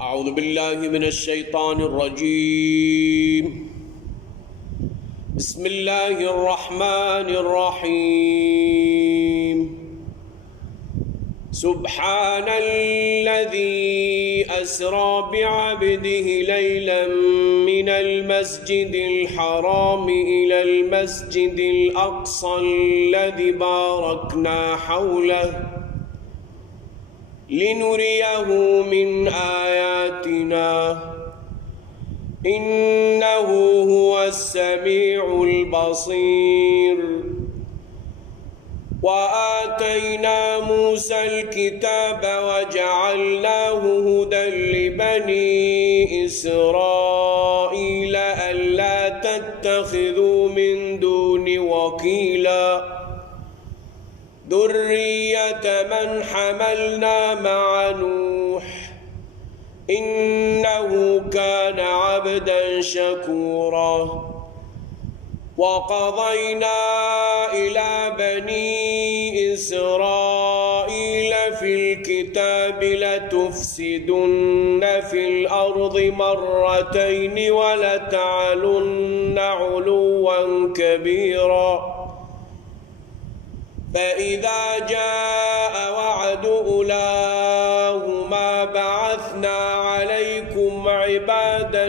أعوذ بالله من الشيطان الرجيم. بسم الله الرحمن الرحيم. سبحان الذي أسرى بعبده ليلا من المسجد الحرام إلى المسجد الأقصى الذي باركنا حوله لنريه من آياتنا إنه هو السميع البصير. وآتينا موسى الكتاب وجعلناه هدى لبني إسرائيل ألا تتخذوا من دوني وكيلا ذرية من حملنا مع نوح إنه كان عبدا شكورا. وقضينا إلى بني إسرائيل في الكتاب لتفسدن في الأرض مرتين ولتعلن علوا كبيرا. فإذا جاء وعد أولاهما بعثنا عليكم عبادا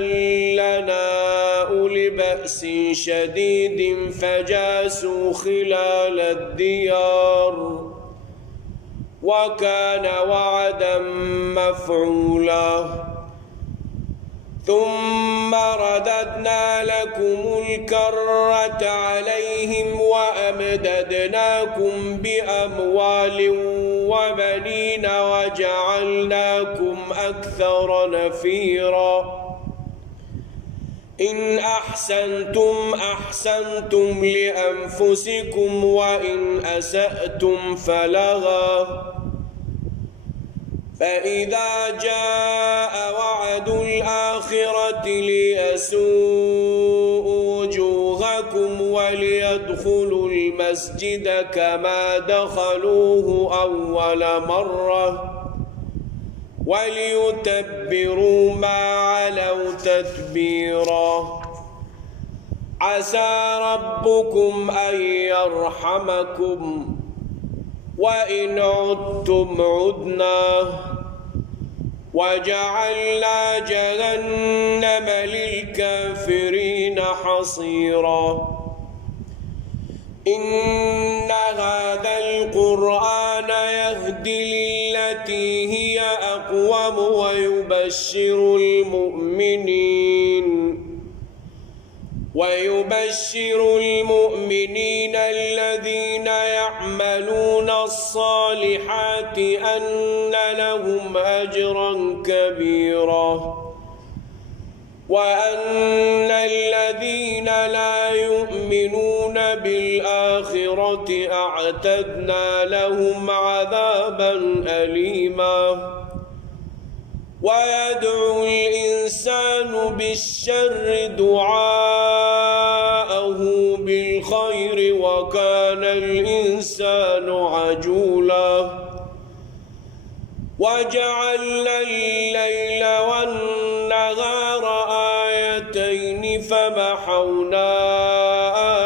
لنا أولي بأس شديد فجاسوا خلال الديار وكان وعدا مفعولا. ثم رددنا لكم الكرة عليهم وأمددناكم بأموال وبنين وجعلناكم أكثر نفيرا. إن أحسنتم أحسنتم لأنفسكم وإن أسأتم فلها. فإذا جاء وعد الآخرة ليسوءوا وجوهكم وليدخلوا المسجد كما دخلوه أول مرة وليتبروا ما علوا تتبيرا. عسى ربكم أن يرحمكم وإن عدتم عدنا وجعلنا جهنم للكافرين حصيرا. إن هذا القرآن يهدي للتي هي أقوم ويبشر المؤمنين الذين يعملون الصالحات أن لهم أجرا كبيرا وأن الذين لا يؤمنون بالآخرة أعتدنا لهم عذابا أليما. ويدعو الإنسان بالشر دعاءه بالخير وكان الإنسان عجولا. وجعلنا الليل والنهار آيتين فمحونا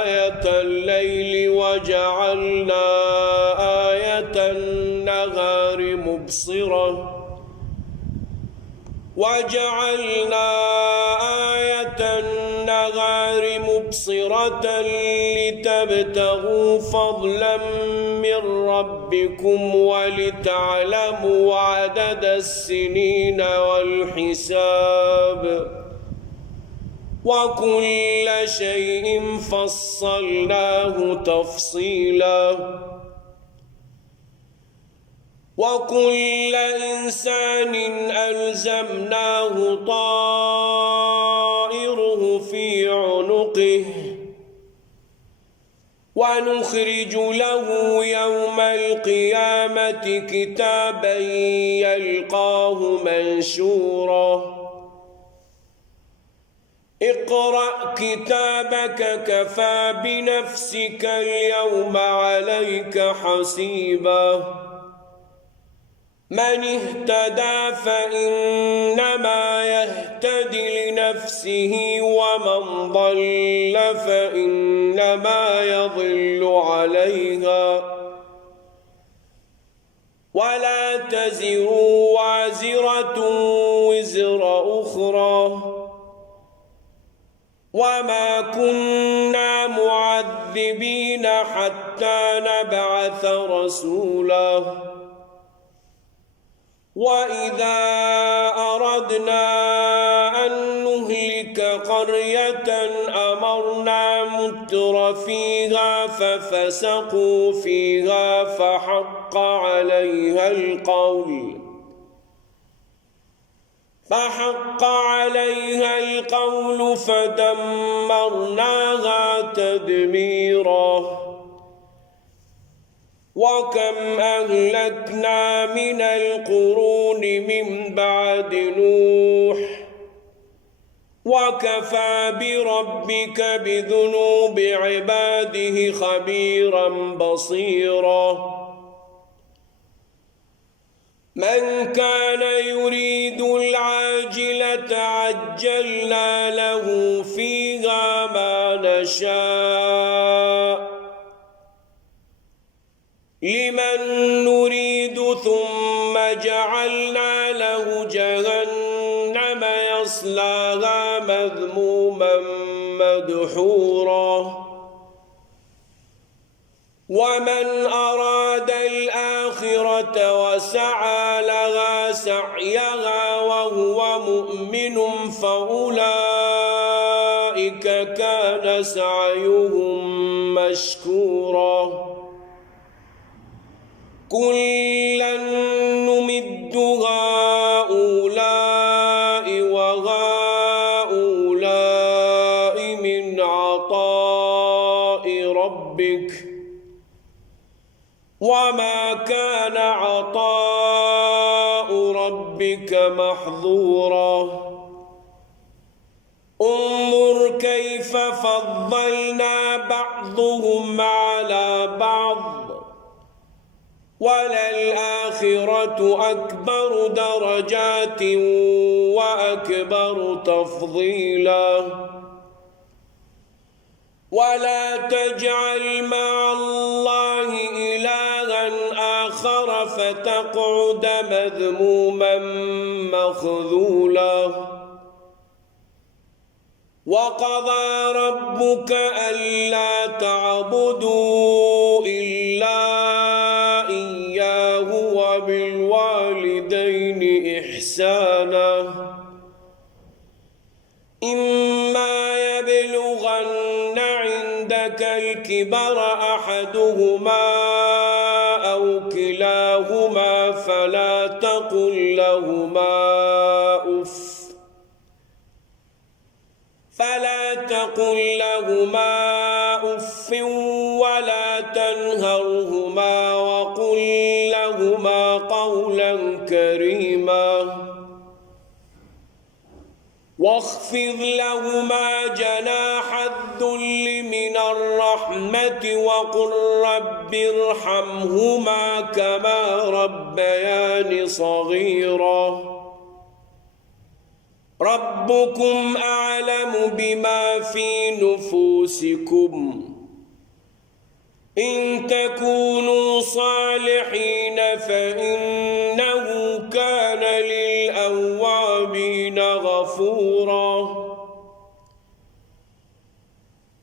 آية الليل وجعلنا آية النهار مبصرة لتبتغوا فضلا من ربكم ولتعلموا عدد السنين والحساب وكل شيء فصلناه تفصيلا. وكل إنسان ألزمناه طائره في عنقه ونخرج له يوم القيامة كتابا يلقاه منشورا. اقرأ كتابك كفى بنفسك اليوم عليك حسيبا من اهتدى فإنما يهتدي لنفسه ومن ضل فإنما يضل عليها ولا تزر وازرة وزر أخرى وما كنا معذبين حتى نبعث رسولا وإذا أردنا أن نهلك قرية أمرنا متر فيها ففسقوا فيها فحق عليها القول فدمرناها تدميرا وكم أهلكنا من القرون من بعد نوح وكفى بربك بذنوب عباده خبيرا بصيرا من كان يريد العاجلة عجلنا له فيها ما نشاء لمن نريد ثم جعلنا له جهنم يصلاها مذموما مدحورا ومن أراد الآخرة وسعى لها سعيها وهو مؤمن فأولئك كان سعيهم مشكورا كلا نمد هؤلاء وهؤلاء من عطاء ربك وما كان عطاء ربك محظورا انظر كيف فضلنا بعضهم على بعض وللآخرة أكبر درجات وأكبر تفضيلا ولا تجعل مع الله إلها آخر فتقعد مذموما مخذولا وقضى ربك ألا تعبدوا إلا إياه وبالوالدين إحسانا إما يبلغن عندك الكبر أحدهما أو كلاهما فلا تقل لهما أف ولا تنهرهما وقل لهما قولا كريما واخفض لهما جناح الذل من الرحمة وقل رب ارحمهما كما ربياني صغيرا ربكم أعلم بما في نفوسكم إن تكونوا صالحين فإنه كان للأوابين غفورا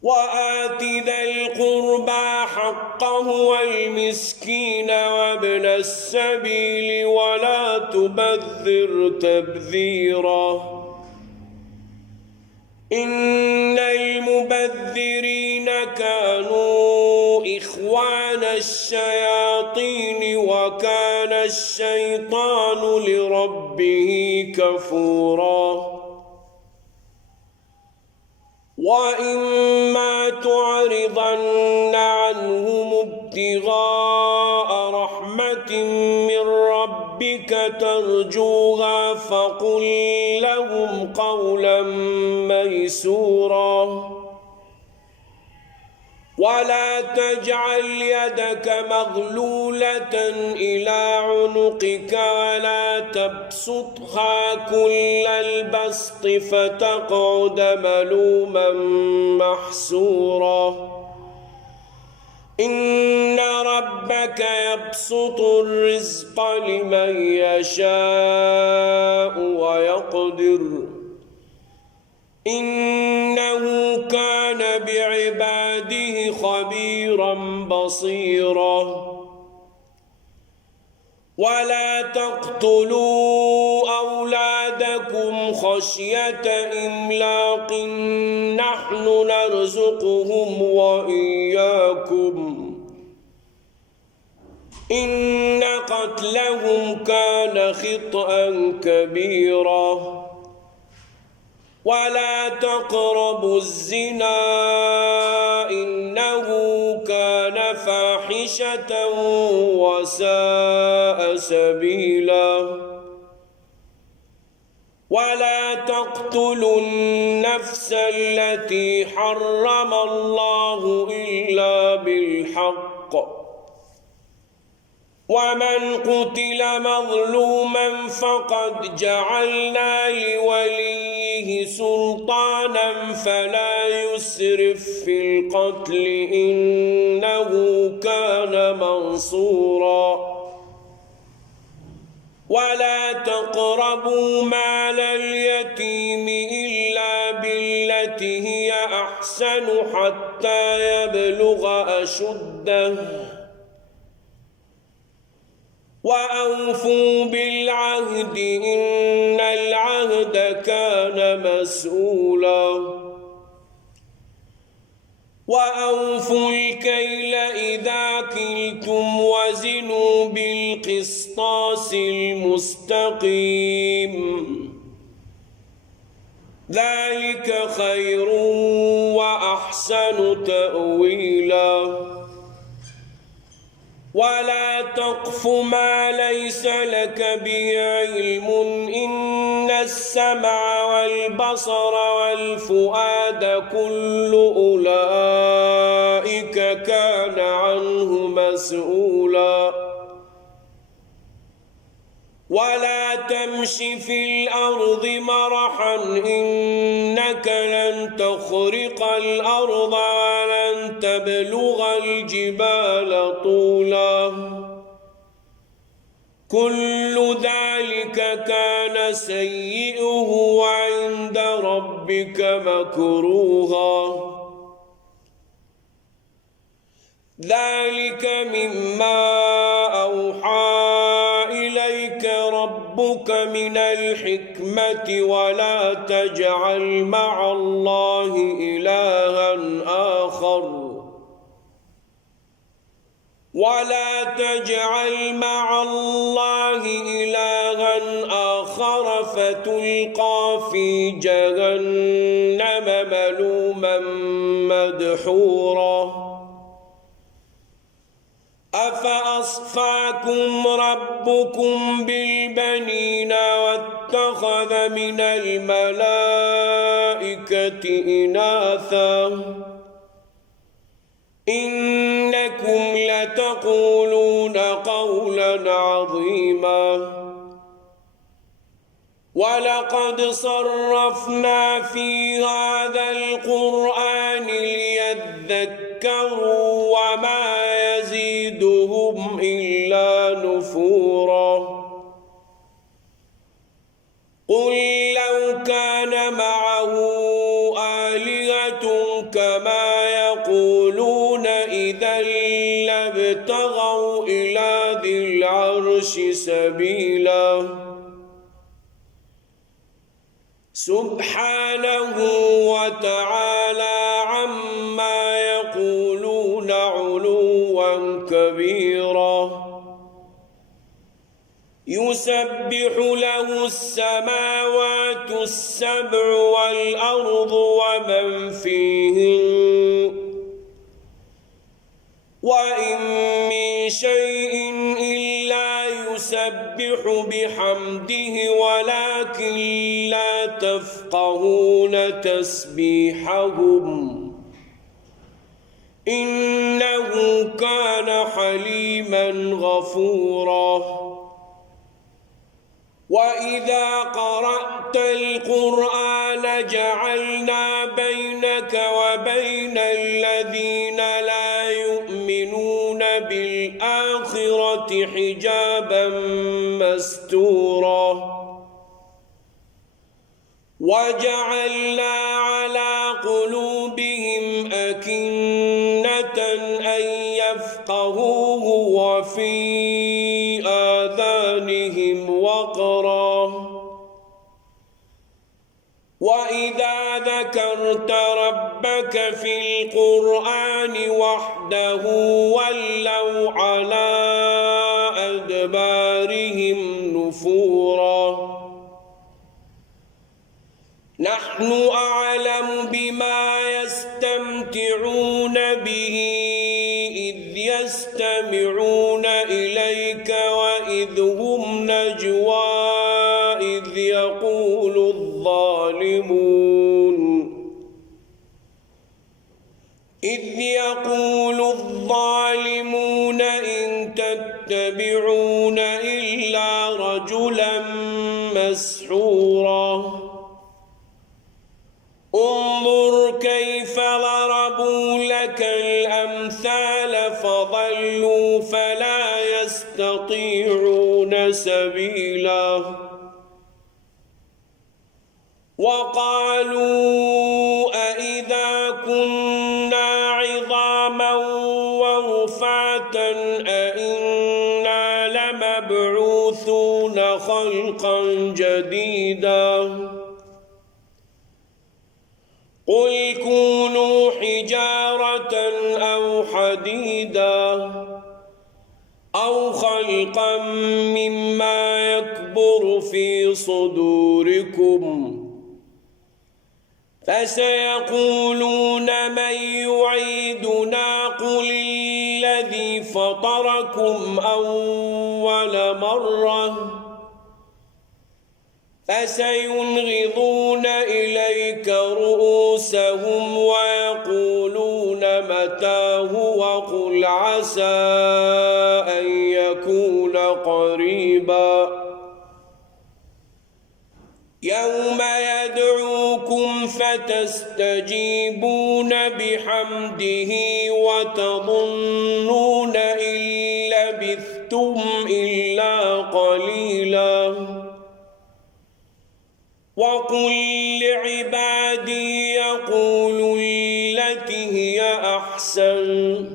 وآت ذا القربى حقه والمسكين وابن السبيل ولا تبذر تبذيرا إن المبذرين كانوا إخوان الشياطين وكان الشيطان لربه كفورا وإما تعرضن عنهم ابتغاء رحمة من ربك ترجوها فقل لهم قولا ميسورا ولا تجعل يدك مغلولة إلى عنقك ولا تبسطها كل البسط فتقعد ملوما محسورا إن ربك يبسط الرزق لمن يشاء ويقدر إنه كان بعباده خبيرا بصيرا ولا تقتلوا أولادكم خشية إملاق نحن نرزقهم وإياكم إن قتلهم كان خطأ كبيرا ولا تقربوا الزنا إنه كان فاحشة وساء سبيلا ولا تقتلوا النفس التي حرم الله إلا بالحق ومن قتل مظلوما فقد جعلنا لوليه سلطانا فلا يسرف في القتل إنه كان منصورا ولا تقربوا مال اليتيم إلا بالتي هي أحسن حتى يبلغ أشده وأوفوا بالعهد إن العهد كان مسؤولا وأوفوا الكيل إذا كلتم وزنوا بالقسطاس المستقيم ذلك خير وأحسن تأويلا ولا تقف ما ليس لك به علم إن السمع والبصر والفؤاد كل أولئك كان عنه مسؤولا ولا تمش في الأرض مرحا إنك لن تخرق الأرض ولن تبلغ الجبال طولا كل ذلك كان سيئه عند ربك مكروها ذلك مما أوحى إليك ربك من الحكمة ولا تجعل مع الله إلها آخر ولا تجعل مع الله إلها آخر فتلقى في جهنم ملوما مدحورا أفأصفاكم ربكم بالبنين واتخذ من الملائكة إناثا إنكم لتقولون قولا عظيما ولقد صرفنا في هذا القرآن ليذكروا وما يزيدهم إلا نفورا قل لو كان معه آلهة كما يقولون إذا لابتغوا إلى ذي العرش سبيلا سبحانه وتعالى عما يقولون علوا كبيرا يسبح له السماوات السبع والأرض ومن فيهن وإن من شيء إلا يسبح بحمده ولكن لا تفقهون تسبيحهم إنه كان حليما غفورا وإذا قرأت القرآن جعلنا بينك وبين الذين لا يؤمنون بالآخرة حجابا مستورا وجعلنا على قلوبهم أكنة أن يفقهوه وفي آذانهم وقرا وإذا ذكرت ربك في القرآن وحده ولوا على أدبارهم نفورا نحن أعلم بما يستمتعون به إذ يستمعون إليك وإذ هم نجوى إذ يقول الظالمون إن تتبعون إلا رجلا مسحورا انظر كيف ضربوا لك الأمثال فضلوا فلا يستطيعون سبيلا وقالوا أإذا كنا عظاما ورفاتا أإنا لمبعوثون خلقا جديدا قل كونوا حجارة أو حديدا أو خلقا مما يكبر في صدوركم فسيقولون من يعيدنا قل الذي فطركم أول مرة فسينغضون إليك رؤوسهم ويقولون متاه وقل عسى أن يكون قريبا يوم يدعوكم فتستجيبون بحمده وتظنون إن لبثتم إلا قليلا وقل لعبادي يقولوا التي هي أحسن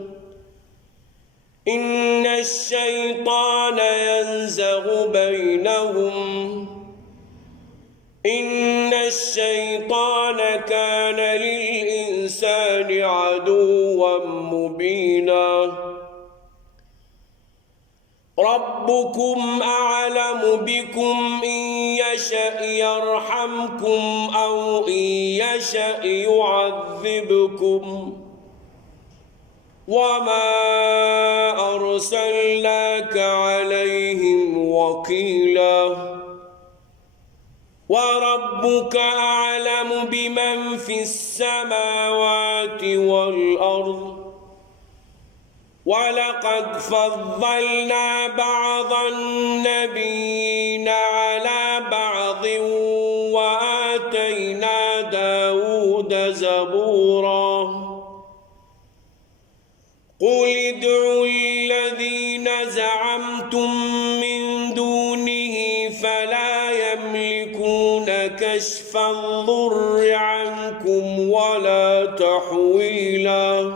إن الشيطان ينزغ بينهم إن الشيطان كان للإنسان عدوا مبينا ربكم أعلم بكم إن يشأ يرحمكم أو إن يشأ يعذبكم وما أرسلناك عليهم وكيلا وربك أعلم بمن في السماوات والأرض ولقد فضلنا بعض النبيين على بعض وآتينا داود زبورا قل ادعوا الذين زعمتم من دونه فلا يملكون كشف الضر عنكم ولا تحويلا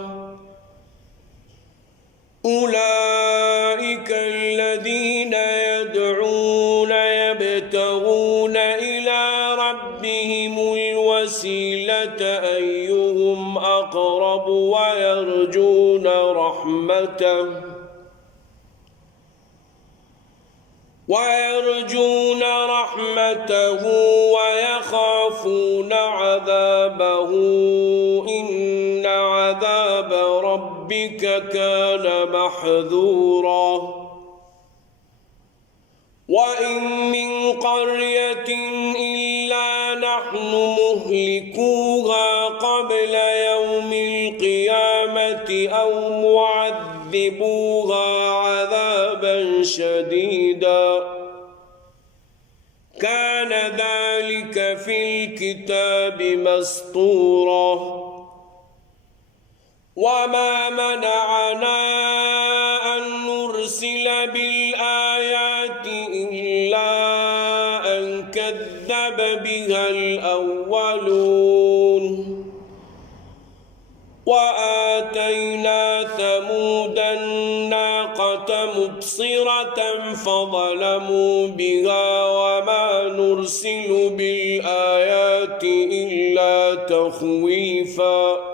أولئك الذين يدعون يبتغون إلى ربهم الوسيلة أيهم أقرب ويرجون رحمته ويخافون عذابه إن عذاب ربك كان محذورا وإن من قرية إلا نحن مهلكوها قبل يوم القيامة شديدا كان ذلك في الكتاب مسطورا وما منعنا أن نرسل بالآيات إلا أن كذب بها الأولون وآتينا ثمود الناقة مبصرة فظلموا بها وما نرسل بالآيات إلا تخويفا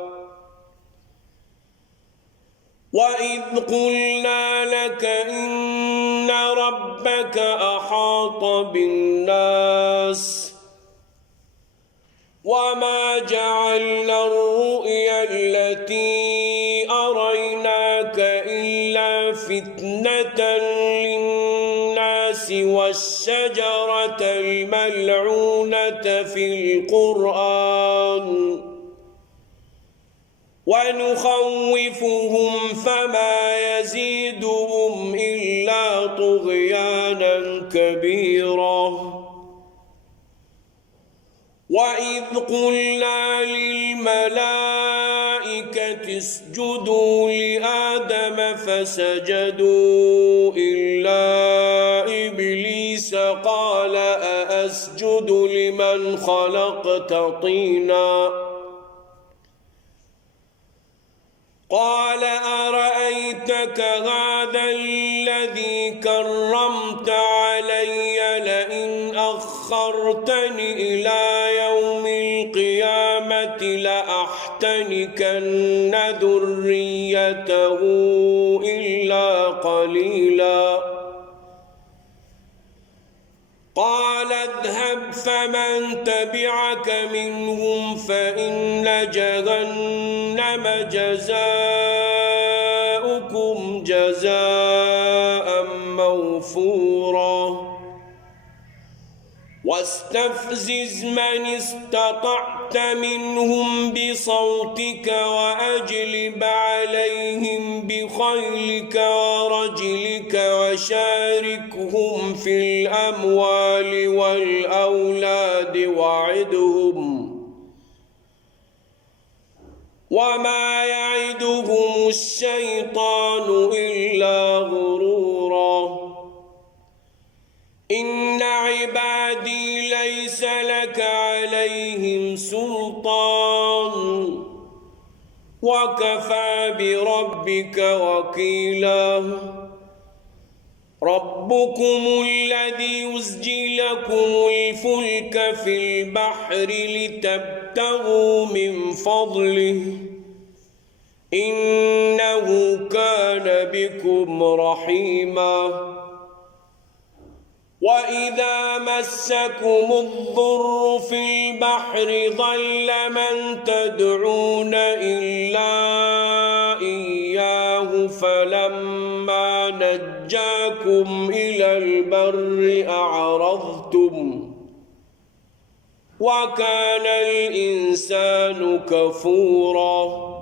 وإذ قلنا لك إن ربك أحاط بالناس وما جعلنا الرؤيا التي أريناك إلا فتنة للناس والشجرة الملعونة في القرآن ونخوفهم فما يزيدهم إلا طغيانا كبيرا وإذ قلنا للملائكة اسجدوا لآدم فسجدوا إلا إبليس قال أأسجد لمن خلقت طينا قال أرأيتك هذا الذي كرمت علي لئن أخرتني إلى يوم القيامة لأحتنكن ذريته إلا قليلا قال اذهب فمن تبعك منهم فإن جهنم جزاؤكم جزاء موفورا واستفزز من استطعت منهم بصوتك وأجلب عليهم بخيلك ورجلك وشاركهم في الأموال والأولاد وعدهم وما يعدهم الشيطان إلا غرورا إن عبادي ليس لك عليهم سلطان وكفى بربك وكيلا ربكم الذي يزجي لكم الفلك في البحر لتبتغوا من فضله إنه كان بكم رحيما وإذا مسكم الضر في البحر ضل من تدعون إلا إياه فلما نجاكم إلى البر أعرضتم وكان الإنسان كفورا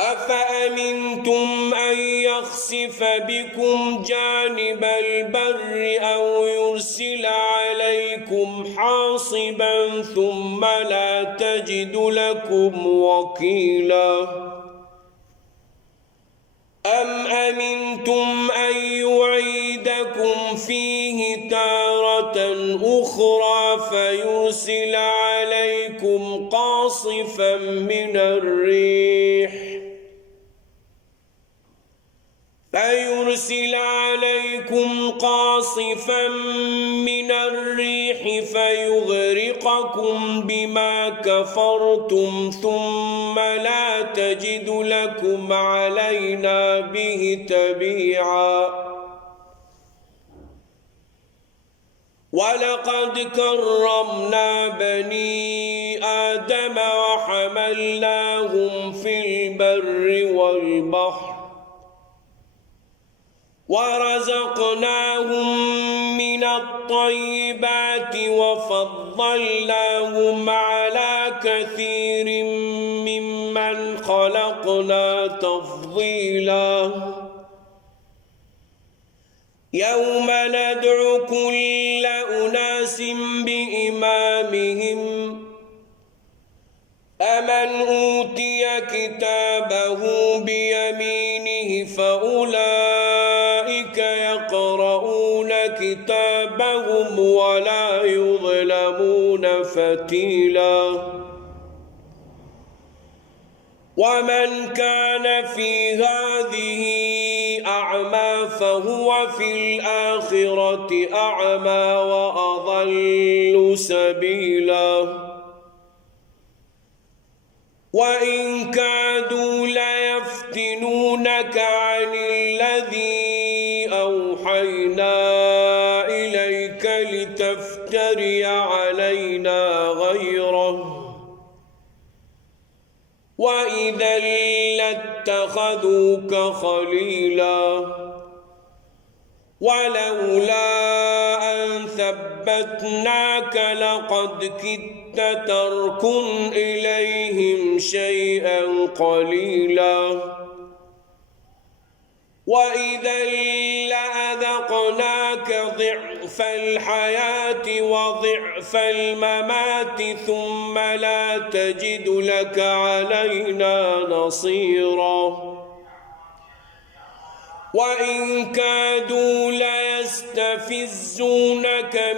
أفأمنتم أن يخسف بكم جانب البر أو يرسل عليكم حاصبا ثم لا تجد لكم وكيلا أم أمنتم أن يعيدكم فيه تارة أخرى فيرسل عليكم قاصفا من الريح فيغرقكم بما كفرتم ثم لا تجد لكم علينا به تبيعا ولقد كرمنا بني آدم وحملناهم في البر والبحر ورزقناهم من الطيبات وفضلناهم على كثير ممن خلقنا تفضيلا يوم ندعو كل أناس بإمامهم فمن أوتي كتابه بيمينه فأولئك يقرؤون كتابهم ولا يظلمون فتيلا ومن كان في هذه أعمى فهو في الآخرة أعمى وأضل سبيلا وإن كادوا ليفتنونك عن الذي أوحينا إليك لتفتري علينا غيره وإذا لاتخذوك خليلا ولولا أن ثبتناك لقد كدت تركن إليهم شيئا قليلا وإذا لأذقناك ضعف الحياة وضعف الممات ثم لا تجد لك علينا نصيرا وإن كادوا ليستفزونك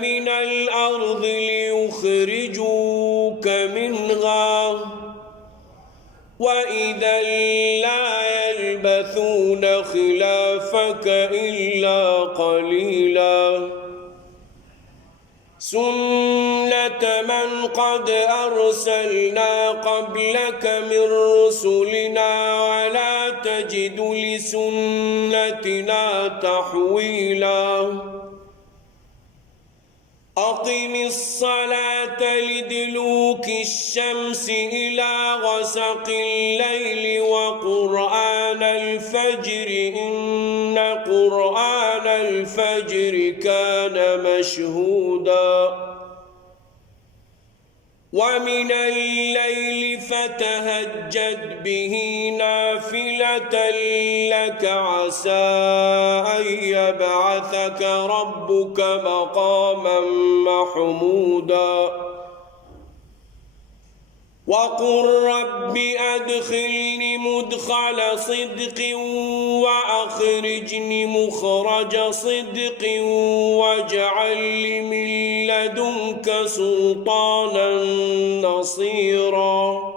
من الأرض ليخرجوك منها وإذا لا يلبثون خلافك إلا قليلا سنة من قد أرسلنا قبلك من رسلنا ولا تجد لسنتنا تحويلا أقم الصلاة لدلوك الشمس إلى غسق الليل وقرآن الفجر إن قرآن الفجر كان مشهودا ومن الليل فتهجد به نافلة لك عسى أن يبعثك ربك مقاما محمودا وقل رب أدخلني مدخل صدق وأخرجني مخرج صدق واجعل لي من لدنك سلطانا نصيرا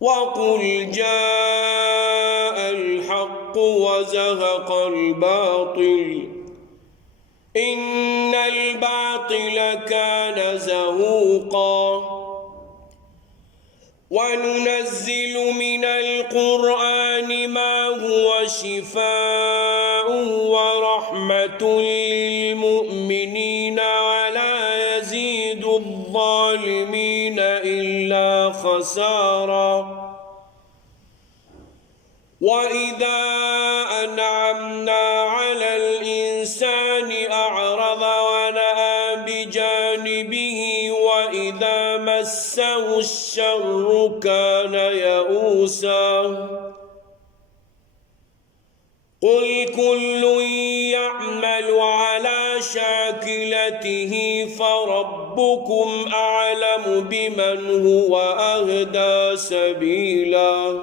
وقل جاء الحق وزهق الباطل إن الباطل كان زهوقا وننزل من القرآن ما هو شفاء ورحمة للمؤمنين ولا يزيد الظالمين إلا خسارا وإذا أنعمنا على الإنسان أعرض ونأى بجانبه وإذا مسه الشر كان يئوسا قل كل يعمل على شاكلته فربكم أعلم بمن هو أهدى سبيلا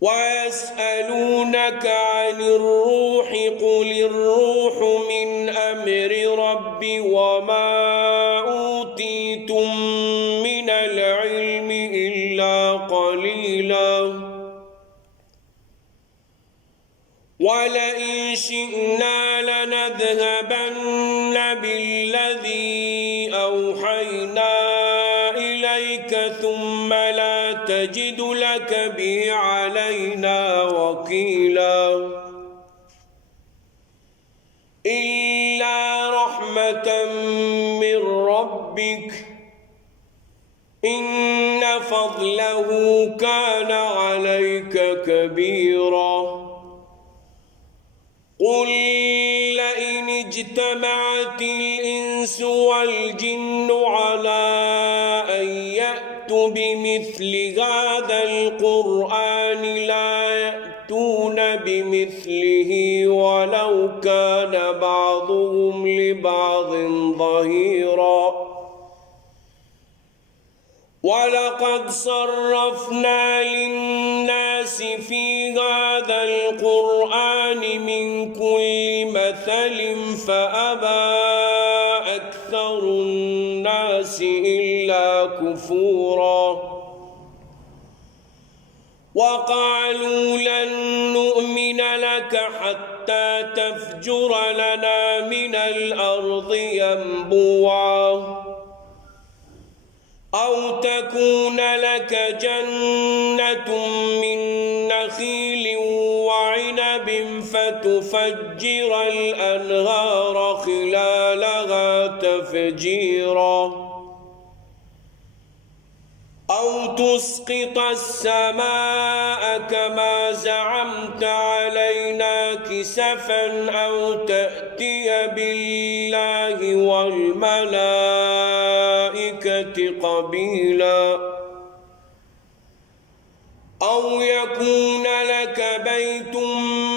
ويسألونك عن الروح قل الروح من أمر ربي وما أوتيتم من العلم إلا قليلا ولئن شئنا لنذهبن بالذي أوحينا إليك ثم لا تجد لك به علينا وكيلا إلا رحمة من ربك إن فضله كان عليك كبيرا قل لئن اجتمعت الإنس والجن على أن يأتوا بمثل هذا القرآن لا يأتون بمثله بمثله ولو كان بعضهم لبعض ظهيرا ولقد صرفنا للناس في هذا القرآن من كل مثل فأبى أكثر الناس إلا كفورا وقالوا لن نؤمن لك حتى تفجر لنا من الأرض ينبوعا أو تكون لك جنة من نخيل وعنب فتفجر الأنهار خلالها تفجيرا أو تسقط السماء كما زعمت علينا كسفا أو تأتي بالله والملائكة قبيلا أو يكون لك بيت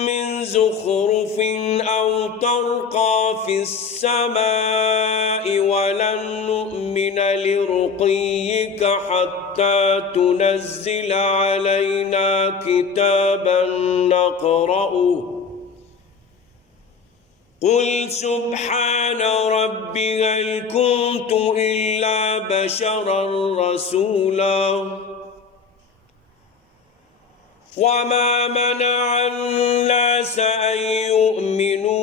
من زخرف أو ترقى في السماء ولن نؤمن لرقيك حتى تنزل علينا كتابا نقرأه قل سبحان ربي هل كنت إلا بشرا رسولا وما منع الناس أن يؤمنوا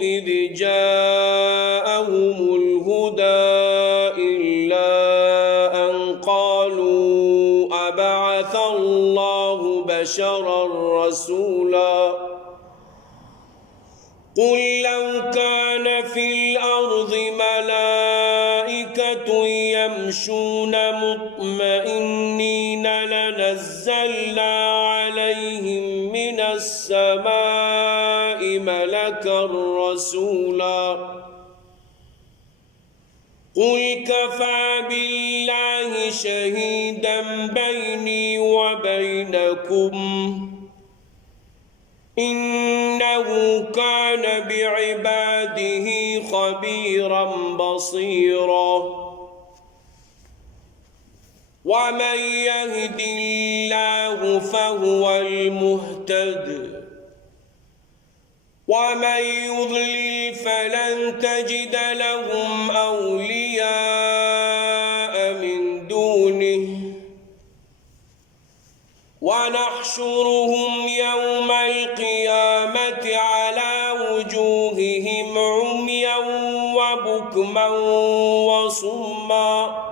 إذ جاءهم الهدى إلا أن قالوا أبعث الله بشرا رسولا قل لو كان في الأرض ملائكة يمشون مطمئنين لنزلنا عليهم من السماء ملكا رسولا قل كفى بالله شهيدا بيني وبينكم إنه كان بعباده خبيرا بصيرا ومن يهد الله فهو المهتد ومن يضلل فلن تجد لهم أولياء من دونه ونحشرهم يوم القيامة على وجوههم عميا وبكما وصما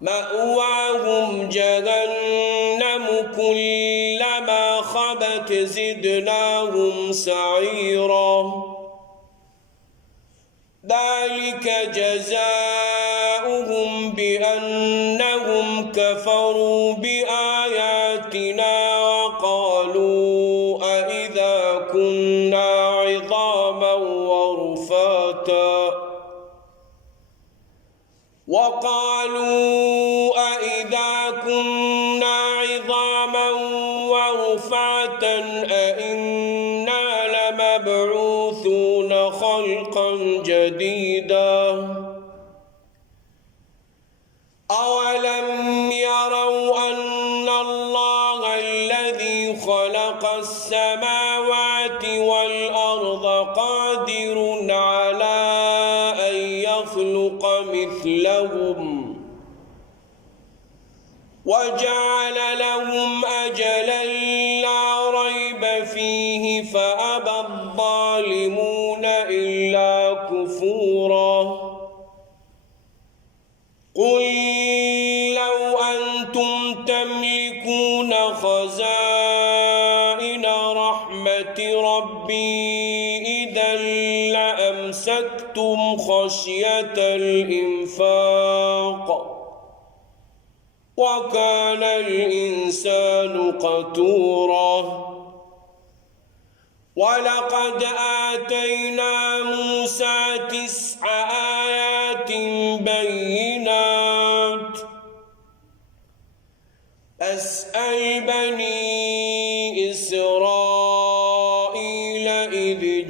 مأواهم جهنم كلما خبت زدناهم سعيرا ذلك جزاؤهم بأنهم كفروا بآياتنا وقالوا أإذا كنا عظاما ورفاتا أإنا لمبعوثون خلقا جديدا أولم يروا أن الله الذي خلق السماوات والأرض قادر على أن يخلق مثلهم وجعل لهم أجلا لا ريب فيه فأبى الظالمون إلا كفورا قل لو أنتم تملكون خزائن رحمة ربي إذا لأمسكتم خشية الإنفاق وكان الإنسان قتورا ولقد آتينا موسى 9 آيات بينات فاسأل بني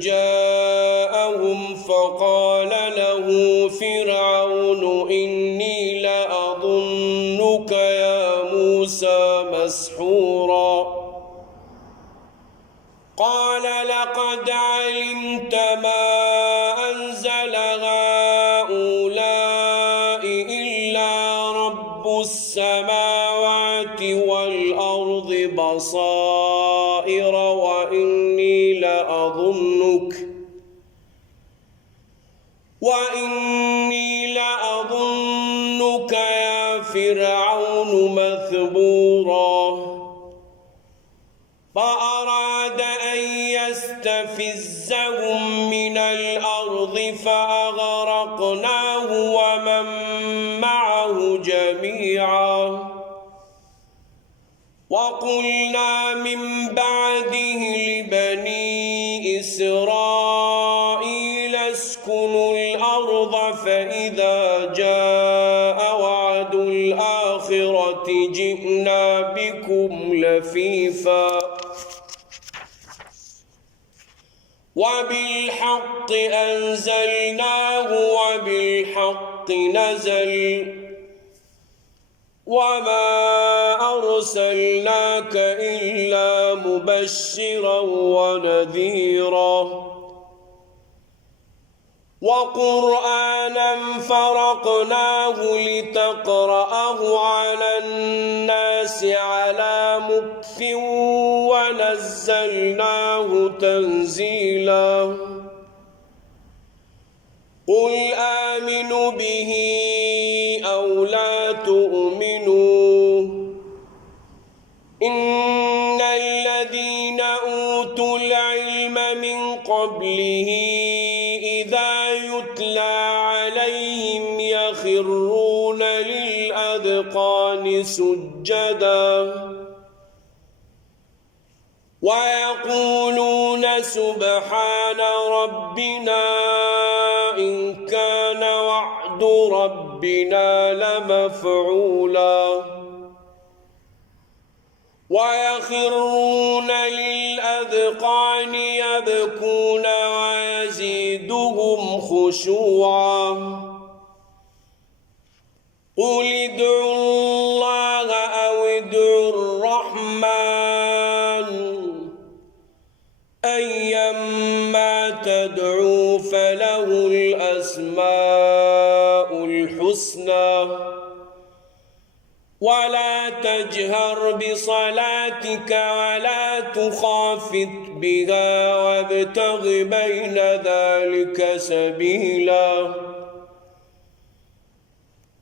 جاءهم فقال له فرعون إني لأظنك يا موسى مسحورا قال لقد علمت ما أنزل هؤلاء إلا رب السماوات والأرض بصائر وإني لأظنك يا فرعون مثبورا فأراد أن يستفزهم من الأرض فأغرقناه ومن معه جميعا وقلنا من بعده لبني إسرائيل اسكنوا الأرض فإذا جاء وعد الآخرة جئنا بكم لفيفا وبالحق أنزلناه وبالحق نزل وما أرسلناك إلا مبشرا ونذيرا وقرآنا فرقناه لتقرأه على الناس على مكث ونزلناه تنزيلا قل آمنوا به أو لا تؤمنوا إن الذين أوتوا العلم من قبله إذا يتلى عليهم يخرون للأذقان سجدا ويقولون سبحان ربنا إن كان وعد ربنا لمفعولا ويخرون للأذقان يبكون ويزيدهم خشوعا قل ادعوا الله أو ادعوا الرحمن أيما تدعوا فله الأسماء الحسنى ولا تجهر بصلاتك ولا تخافت بها وابتغ بين ذلك سبيلا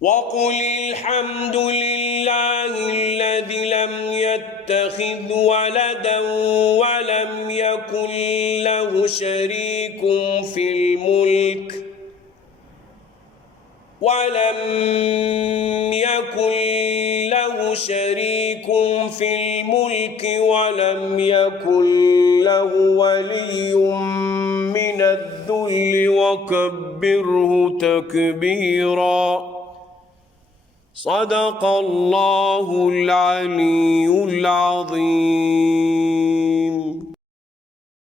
وقل الحمد لله الذي لم يتخذ ولدا ولم يكن له شريك في الملك ولم يكن له ولي من الذل وكبره تكبيرا صدق الله العلي العظيم.